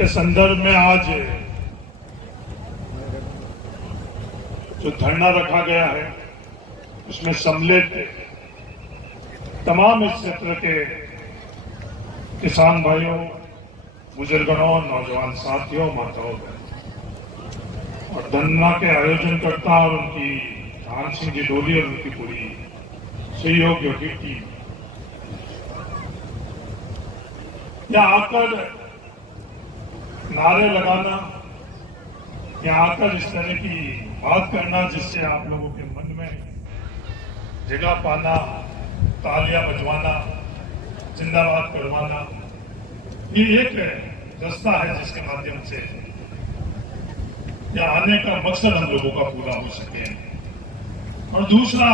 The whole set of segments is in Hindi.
के संदर्भ में आज जो धरना रखा गया है उसमें सम्मिलित तमाम इस क्षेत्र के किसान भाइयों, बुजुर्गों, नौजवान साथियों, माताओं और धरना के आयोजनकर्ता और उनकी धान सिंह जी डोली और उनकी पूरी सहयोगियों की टीम यहाँ आकर नारे लगाना, यहाँ आकर इस तरह की बात करना जिससे आप लोगों के मन में जगह पाना, तालियां बजवाना, जिंदाबाद करवाना, ये एक रास्ता है जिसके माध्यम से यहाँ आने का मकसद हम लोगों का पूरा हो सके। और दूसरा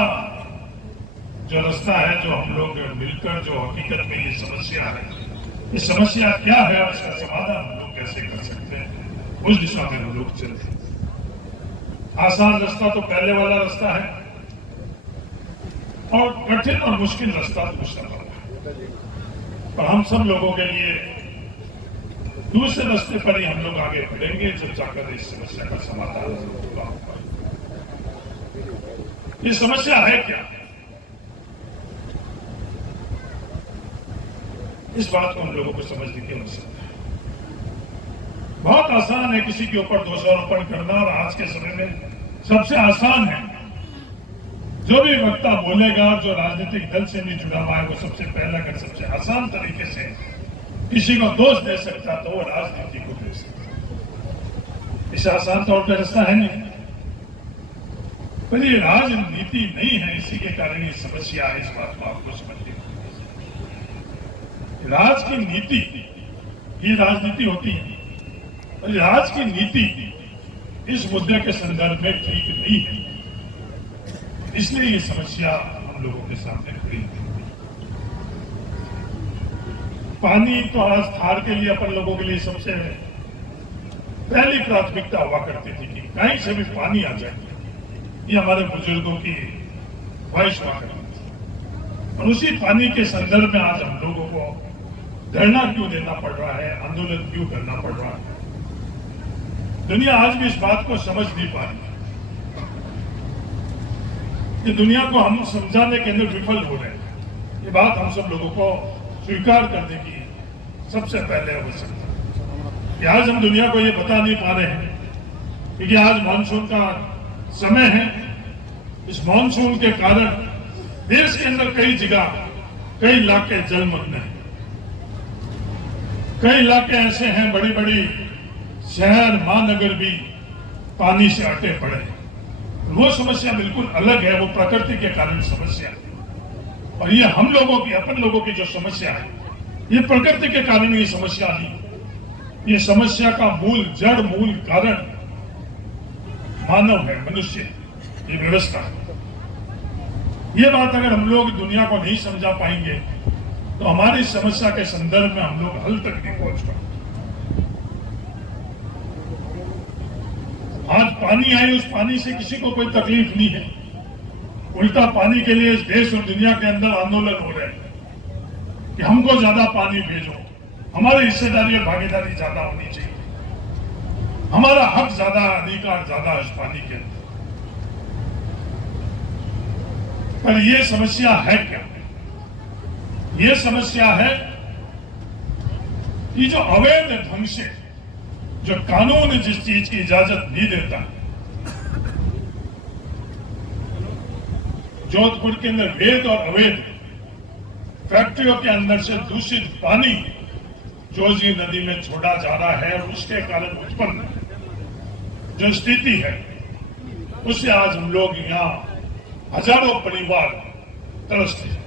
जो रास्ता है, जो हम लोग मिलकर जो हकीकत में ये समस्या है, ये समस्या क्या है और इसका समाधान हम लोग कैसे कर सकते हैं, उस दिशा में हम लोग चलते हैं। आसान रास्ता तो पहले वाला रास्ता है और कठिन और मुश्किल रास्ता दूसरा वाला है, और हम सब लोगों के लिए दूसरे रास्ते पर ही हम लोग आगे बढ़ेंगे जब जाकर इस समस्या का समाधान होगा। ये समस्या है क्या, इस बात को हम लोगों को समझने की आवश्यकता है। बहुत आसान है किसी के ऊपर दोषारोपण करना, और आज के समय में सबसे आसान है जो भी वक्ता बोलेगा, जो राजनीतिक दल से नहीं जुड़ा हुआ है, वो सबसे पहले अगर सबसे आसान तरीके से किसी को दोष दे सकता तो वो राजनीति को दे सकता। इसे आसान तौर पर रास्ता है नहीं, पर ये राजनीति नहीं है, इसी के कारण ये समस्या है। इस बात को आपको समझने राज की नीति, ये राजनीति होती है, और राज की नीति इस मुद्दे के संदर्भ में ठीक नहीं है, इसलिए ये समस्या हम लोगों के सामने खड़ी है। पानी तो आज थार के लिए अपन लोगों के लिए सबसे पहली प्राथमिकता हुआ करती थी कि कहीं से भी पानी आ जाए, ये हमारे बुजुर्गों की ख्वाहिश हुआ करती थी। और उसी पानी के संदर्भ में आज हम लोगों को धरना क्यों देना पड़ रहा है, आंदोलन क्यों करना पड़ रहा है। दुनिया आज भी इस बात को समझ नहीं पा रही कि दुनिया को हम समझाने के अंदर विफल हो रहे हैं। ये बात हम सब लोगों को स्वीकार करने की सबसे पहले आवश्यकता है कि आज हम दुनिया को ये बता नहीं पा रहे हैं, क्योंकि आज मानसून का समय है। इस मानसून के कारण देश के अंदर कई जगह, कई इलाके जलमग्न हैं, कई इलाके ऐसे हैं, बड़ी बड़ी शहर, महानगर भी पानी से अटे पड़े। वो समस्या बिल्कुल अलग है, वो प्रकृति के कारण समस्या है। और ये हम लोगों की, अपन लोगों की जो समस्या है, ये प्रकृति के कारण ये समस्या नहीं। ये समस्या का मूल, जड़ मूल कारण मानव है, मनुष्य, ये व्यवस्था है। ये बात अगर हम लोग दुनिया को नहीं समझा पाएंगे तो हमारी समस्या के संदर्भ में हम लोग हल तक नहीं पहुंच पाएंगे। आज पानी आई, उस पानी से किसी को कोई तकलीफ नहीं है, उल्टा पानी के लिए इस देश और दुनिया के अंदर आंदोलन हो रहे हैं कि हमको ज्यादा पानी भेजो, हमारी हिस्सेदारी और भागीदारी ज्यादा होनी चाहिए, हमारा हक ज्यादा, अधिकार ज्यादा है उस पानी के अंदर। पर यह समस्या है क्या? ये समस्या है कि जो अवैध ढंग से, जो कानून जिस चीज की इजाजत नहीं देता, जोधपुर के अंदर वैध और अवैध फैक्ट्रियों के अंदर से दूषित पानी जोजी नदी में छोड़ा जा रहा है, और उसके कारण उत्पन्न जो स्थिति है, उससे आज हम लोग यहाँ हजारों परिवार तरसते हैं।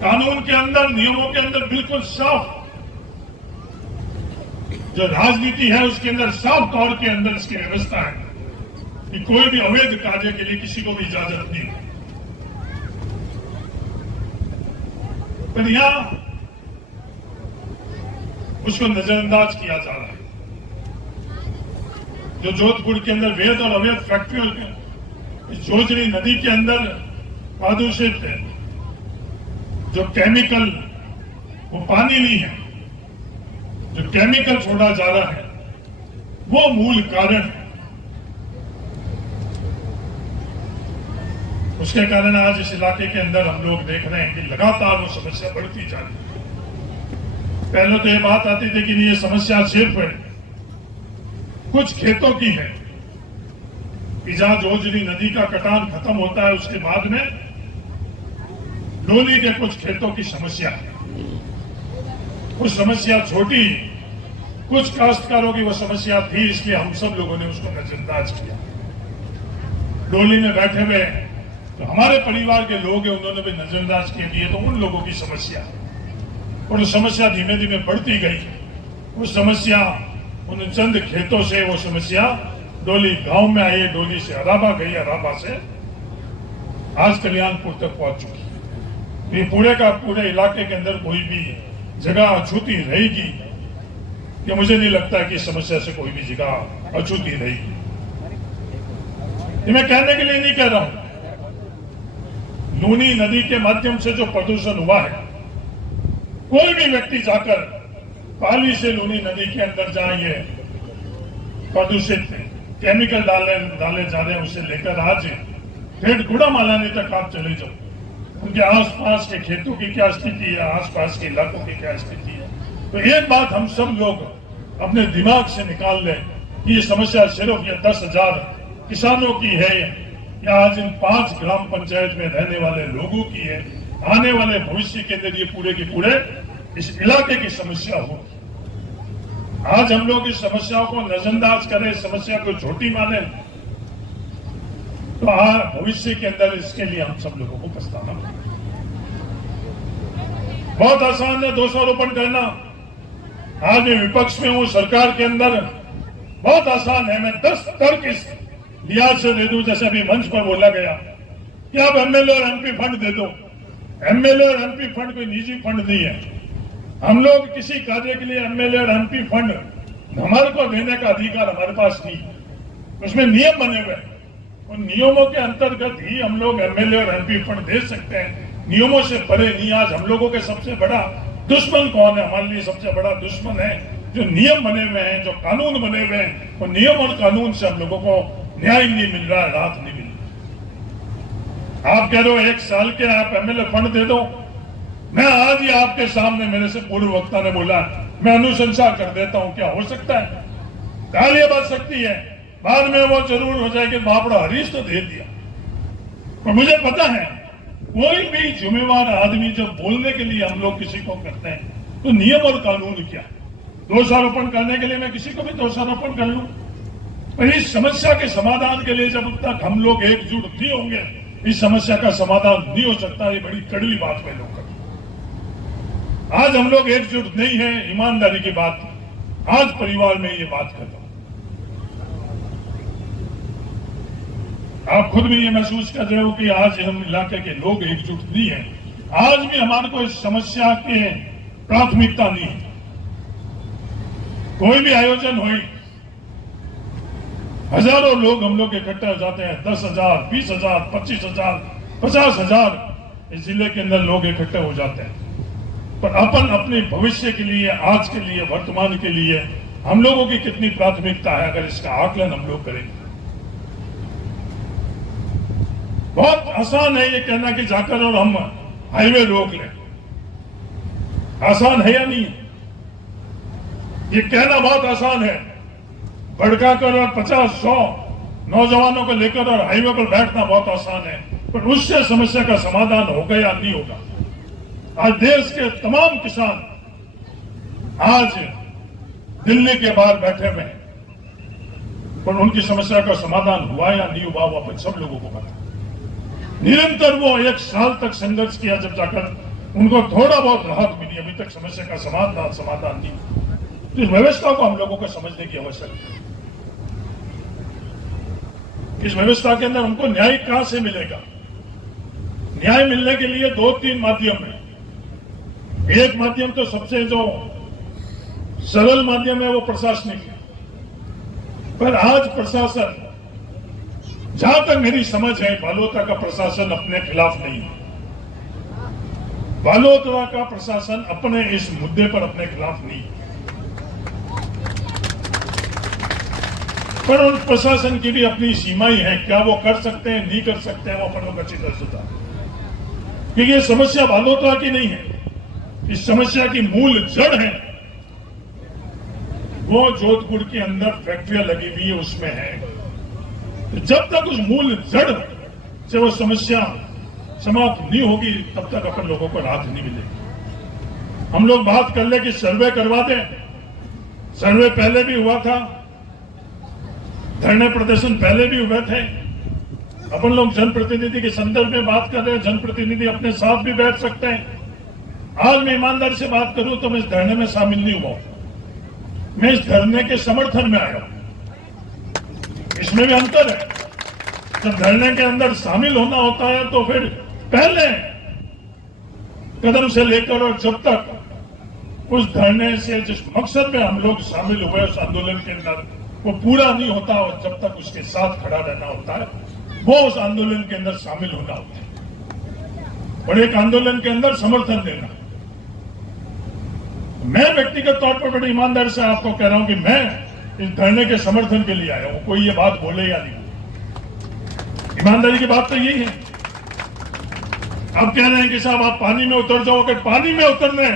कानून के अंदर, नियमों के अंदर बिल्कुल साफ, जो राजनीति है उसके अंदर साफ तौर के अंदर इसकी व्यवस्था है कि कोई भी अवैध कार्य के लिए किसी को भी इजाजत नहीं है। पर यहां उसको नजरअंदाज किया जा रहा है। जो जोधपुर के अंदर वैध और अवैध फैक्ट्रियों के जोजरी नदी के अंदर प्रदूषित जो केमिकल वो पानी नहीं है, जो केमिकल छोड़ा जा रहा है वो मूल कारण है। उसके कारण आज इस इलाके के अंदर हम लोग देख रहे हैं कि लगातार वो समस्या बढ़ती जा रही है। पहले तो ये बात आती थी कि ये समस्या सिर्फ कुछ खेतों की है कि जहां जोजरी नदी का कटान खत्म होता है उसके बाद में लोनी के कुछ खेतों की समस्या है। वो समस्या छोटी, कुछ काश्तकारों की वो समस्या थी, इसलिए हम सब लोगों ने उसको नजरअंदाज किया। डोली में बैठे हुए तो हमारे परिवार के लोग हैं, उन्होंने भी नजरअंदाज किए दिए, तो उन लोगों की समस्या और वो समस्या धीमे धीमे बढ़ती गई। वो समस्या उन चंद खेतों से वो समस्या डोली गांव में आई, डोली से अराबा गई, अराबा से आज कल्याणपुर तक पहुंच चुकी। ये पूरे का पूरे इलाके के अंदर कोई भी जगह अछूती रहेगी, ये मुझे नहीं लगता कि इस समस्या से कोई भी जगह अछूती रहेगी। ये मैं कहने के लिए नहीं कह रहा हूं। लूनी नदी के माध्यम से जो प्रदूषण हुआ है, कोई भी व्यक्ति जाकर पाली से लूनी नदी के अंदर जाएंगे, प्रदूषित केमिकल डाले जा रहे हैं, उसे लेकर आज फिर गुड़ामालानी तक आप चले जाओ, उनके आसपास के खेतों की क्या स्थिति है, आसपास के इलाकों की क्या स्थिति है। तो एक बात हम सब लोग अपने दिमाग से निकाल लें कि ये समस्या सिर्फ ये 10,000 किसानों की है या आज इन 5 ग्राम पंचायत में रहने वाले लोगों की है। आने वाले भविष्य के अंदर ये पूरे के पूरे इस इलाके की समस्या होगी। आज हम लोग इस समस्याओं को नजरअंदाज करें, समस्या को छोटी माने, तो भविष्य के अंदर इसके लिए हम सब लोगों को पछताना पड़ेगा। बहुत आसान है दोषारोपण करना। आज मैं विपक्ष में हूं, सरकार के अंदर बहुत आसान है। मैं 10 तर्क इस लिहाज से दे दूं, जैसे अभी मंच पर बोला गया कि आप एमएलए और एमपी फंड दे दो। एमएलए और एमपी फंड कोई निजी फंड नहीं है। हम लोग किसी कार्य के लिए एमएलए और एमपी फंड हमारे को देने का अधिकार हमारे पास नहीं। उसमें नियम बने हुए हैं, उन नियमों के अंतर्गत ही हम लोग एमएलए और एमपी फंड दे सकते हैं, नियमों से परे नहीं। आज हम लोगों के सबसे बड़ा दुश्मन कौन है? हमारे लिए सबसे बड़ा दुश्मन है जो नियम बने हुए हैं, जो कानून बने हुए हैं। वो नियम और कानून से हम लोगों को न्याय नहीं मिल रहा है, राहत नहीं मिल रही। आप कह रहे हो 1 साल के आप एमएलए फंड दे दो। मैं आज ही आपके सामने, मेरे से पूर्व वक्ता ने बोला, मैं अनुशंसा कर देता हूं, क्या हो सकता है? गालियां बच सकती है, बाद में वो जरूर हो जाएगी, बापड़ा हरीश तो दे दिया। पर मुझे पता है कोई भी जिम्मेवार आदमी जब बोलने के लिए हम लोग किसी को करते हैं तो नियम और कानून क्या। दोषारोपण करने के लिए मैं किसी को भी दोषारोपण कर लूं, पर इस समस्या के समाधान के लिए जब तक हम लोग एकजुट नहीं होंगे, इस समस्या का समाधान नहीं हो सकता। ये बड़ी कड़वी बात मैं लोग कर, आज हम लोग एकजुट नहीं है, ईमानदारी की बात आज परिवार में ये बात कर रहा हूं। आप खुद भी ये महसूस कर रहे हो कि आज हम इलाके के लोग एकजुट नहीं है। आज भी हमारे को इस समस्या के प्राथमिकता नहीं है। कोई भी आयोजन हुई, हजारों लोग हम लोग इकट्ठे हो जाते हैं, 10,000, 20,000, 25,000, 50,000 इस जिले के अंदर लोग इकट्ठे हो जाते हैं। पर अपन अपने भविष्य के लिए, आज के लिए, वर्तमान के लिए हम लोगों की कितनी प्राथमिकता है, अगर इसका आकलन हम लोग करेंगे। बहुत आसान है ये कहना कि जाकर और हम हाईवे रोक लें। आसान है या नहीं? ये कहना बहुत आसान है, भड़काकर और 50-100 नौजवानों को लेकर और हाईवे पर बैठना बहुत आसान है, पर उससे समस्या का समाधान होगा या नहीं होगा? आज देश के तमाम किसान आज दिल्ली के बाहर बैठे हुए हैं, पर उनकी समस्या का समाधान हुआ या नहीं हुआ वो अपन सब लोगों को पता। निरंतर वो 1 साल तक संघर्ष किया, जब जाकर उनको थोड़ा बहुत राहत मिली। अभी तक समस्या का समाधान नहीं। इस व्यवस्था को हम लोगों को समझने की आवश्यकता है। इस व्यवस्था के अंदर उनको न्याय कहां से मिलेगा? न्याय मिलने के लिए 2-3 माध्यम है। एक माध्यम तो सबसे जो सरल माध्यम है वो प्रशासनिक है, पर आज प्रशासन, जहां तक मेरी समझ है, बालोता का प्रशासन अपने खिलाफ नहीं है। बालोतरा का प्रशासन अपने इस मुद्दे पर अपने खिलाफ नहीं, पर उन प्रशासन की भी अपनी सीमाएं हैं। क्या वो कर सकते हैं, नहीं कर सकते हैं, वो अपन लोग अच्छी तरह से जानते हैं। क्योंकि ये समस्या बालोतरा की नहीं है, इस समस्या की मूल जड़ है वो जोधपुर के अंदर फैक्ट्रियां लगी हुई है, उसमें है। तो जब तक उस मूल जड़ से वो समस्या समाप्त नहीं होगी तब तक अपन लोगों को राहत नहीं मिलेगी। हम लोग बात कर ले कि सर्वे करवा दें, सर्वे पहले भी हुआ था, धरने प्रदर्शन पहले भी हुए थे। अपन लोग जनप्रतिनिधि के संदर्भ में बात कर रहे हैं, जनप्रतिनिधि अपने साथ भी बैठ सकते हैं। आज मैं ईमानदारी से बात करूं तो मैं इस धरने में शामिल नहीं हुआ, मैं इस धरने के समर्थन में आया हूं। इसमें भी अंतर है, जब धरने के अंदर शामिल होना होता है तो फिर पहले कदम से लेकर और जब तक उस धरने से जिस मकसद में हम लोग शामिल हुए उस आंदोलन के अंदर वो पूरा नहीं होता और जब तक उसके साथ खड़ा रहना होता है वो उस आंदोलन के अंदर शामिल होना होता है और एक आंदोलन के अंदर समर्थन देना। मैं व्यक्तिगत तौर पर बड़ी ईमानदारी से आपको कह रहा हूं कि मैं इस धरने के समर्थन के लिए आया हूं, कोई ये बात बोले या नहीं। ईमानदारी की बात तो यही है। आप कह रहे हैं कि साहब आप पानी में उतर जाओ, अगर पानी में उतरने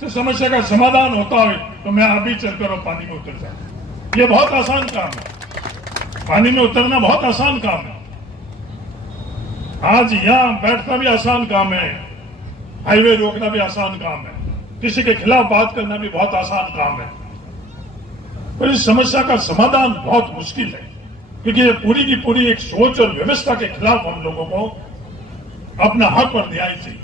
से समस्या का समाधान होता है तो मैं अभी चलकर और पानी में उतर जाऊं। ये बहुत आसान काम है, पानी में उतरना बहुत आसान काम है। आज यहां बैठना भी आसान काम है, हाईवे रोकना भी आसान काम है, किसी के खिलाफ बात करना भी बहुत आसान काम है, पर इस समस्या का समाधान बहुत मुश्किल है। क्योंकि ये पूरी की पूरी एक सोच और व्यवस्था के खिलाफ हम लोगों को अपना हक और न्याय चाहिए।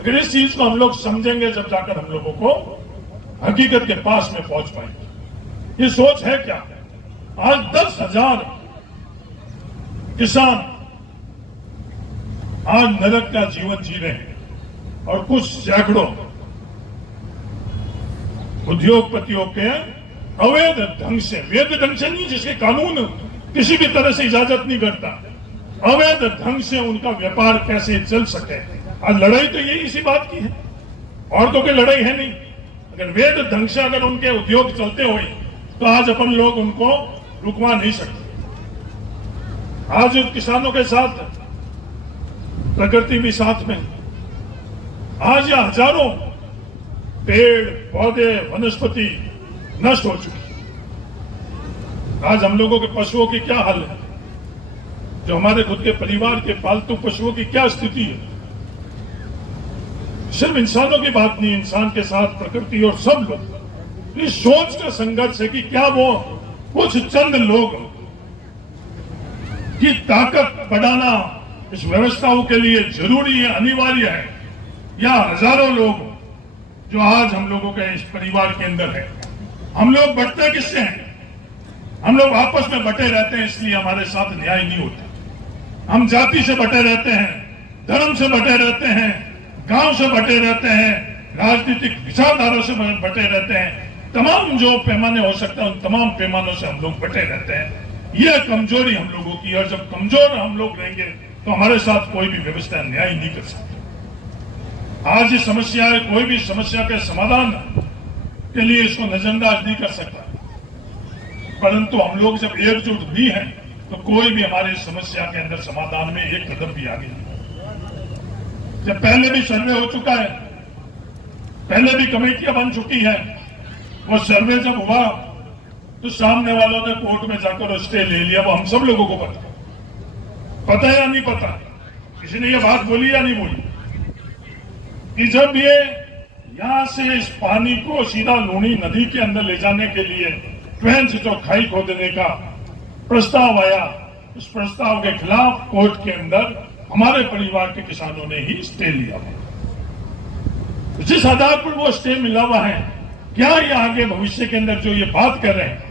अगर इस चीज को हम लोग समझेंगे जब जाकर हम लोगों को हकीकत के पास में पहुंच पाएंगे। ये सोच है क्या? आज 10,000 किसान आज नरक का जीवन जी रहे हैं और कुछ सैकड़ों उद्योगपतियों के अवैध ढंग से, वैध ढंग से नहीं जिसके कानून किसी भी तरह से इजाजत नहीं करता, अवैध ढंग से उनका व्यापार कैसे चल सके। आज लड़ाई तो यही इसी बात की है, और तो कोई लड़ाई है नहीं। अगर वैध ढंग से अगर उनके उद्योग चलते हुए तो आज अपन लोग उनको रुकवा नहीं सकते। आज किसानों के साथ प्रकृति भी साथ में, आज यह हजारों पेड़ पौधे वनस्पति नष्ट हो चुकी है। आज हम लोगों के पशुओं की क्या हाल है, जो हमारे खुद के परिवार के पालतू पशुओं की क्या स्थिति है। सिर्फ इंसानों की बात नहीं, इंसान के साथ प्रकृति और सब लोग इस सोच का संघर्ष है कि क्या वो कुछ चंद लोग की ताकत बढ़ाना इस व्यवस्थाओं के लिए जरूरी है, अनिवार्य है, या हजारों लोग जो आज हम लोगों के इस परिवार के अंदर है। हम लोग बंटते किससे हैं? हम लोग आपस में बटे रहते हैं, इसलिए हमारे साथ न्याय नहीं होता। हम जाति से बटे रहते हैं, धर्म से बटे रहते हैं, गांव से बटे रहते हैं, राजनीतिक विचारधारा से बटे रहते हैं। तमाम जो पैमाने हो सकते हैं उन तमाम पैमानों से हम लोग बटे रहते हैं। यह कमजोरी हम लोगों की, और जब कमजोर हम लोग रहेंगे तो हमारे साथ कोई भी व्यवस्था न्याय नहीं कर सकती। आज ये समस्या है, कोई भी समस्या के समाधान के लिए इसको नजरअंदाज नहीं कर सकता, परंतु हम लोग जब एकजुट भी हैं तो कोई भी हमारी समस्या के अंदर समाधान में एक कदम भी आगे नहीं। जब पहले भी सर्वे हो चुका है, पहले भी कमेटियां बन चुकी है, वो सर्वे जब हुआ तो सामने वालों ने कोर्ट में जाकर स्टे ले लिया। वो हम सब लोगों को पता है या नहीं पता, किसी ने ये बात बोली या नहीं बोली कि जब ये यहां से इस पानी को सीधा लूनी नदी के अंदर ले जाने के लिए ट्वेन से जो खाई खोदने का प्रस्ताव आया, उस प्रस्ताव के खिलाफ कोर्ट के अंदर हमारे परिवार के किसानों ने ही स्टे लिया। जिस आधार पर वो स्टे मिला हुआ है, क्या ये आगे भविष्य के अंदर जो ये बात कर रहे हैं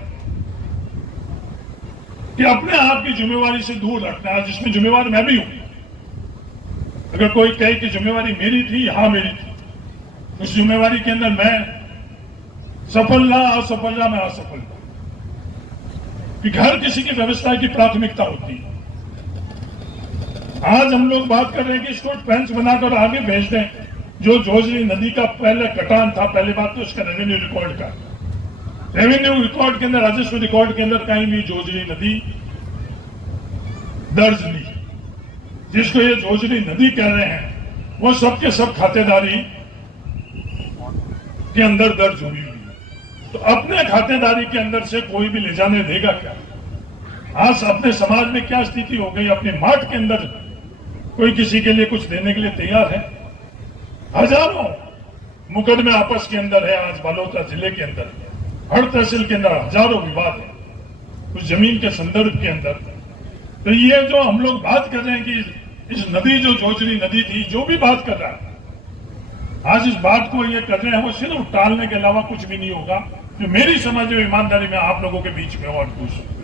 कि अपने आप की जिम्मेवारी से दूर रखना है, जिसमें जिम्मेवार मैं भी हूं। अगर कोई कहे कि जिम्मेवारी मेरी थी, हाँ मेरी थी, उस जिम्मेवारी के अंदर मैं सफल रहा, असफल रहा, मैं असफल रहा। कि हर किसी की व्यवस्था की प्राथमिकता होती है। आज हम लोग बात कर रहे हैं कि इसको पेंच बनाकर आगे भेज दें। जो जोजरी नदी का पहले कटान था, पहली बात तो इसका रेवेन्यू रिकॉर्ड का, रेवेन्यू रिकॉर्ड के अंदर, राजस्व रिकॉर्ड के अंदर कहीं भी जोजरी नदी दर्ज नहीं। जिसको ये जोजरी नदी कह रहे हैं वो सब के सब खातेदारी के अंदर दर्ज हुई है। तो अपने खातेदारी के अंदर से कोई भी ले जाने देगा क्या? आज अपने समाज में क्या स्थिति हो गई, अपने मार्ट के अंदर कोई किसी के लिए कुछ देने के लिए तैयार है? हजारों मुकदमे आपस के अंदर है। आज बालोतरा जिले के अंदर हर तहसील के अंदर हजारों विवाद है उस जमीन के संदर्भ के अंदर। तो ये जो हम लोग बात कर रहे हैं कि इस नदी जो जोजरी नदी थी, जो भी बात कर रहा है आज इस बात को ये कर रहे हैं, वो सिर्फ टालने के अलावा कुछ भी नहीं होगा। जो मेरी समझ में ईमानदारी में आप लोगों के बीच में और पूछूं,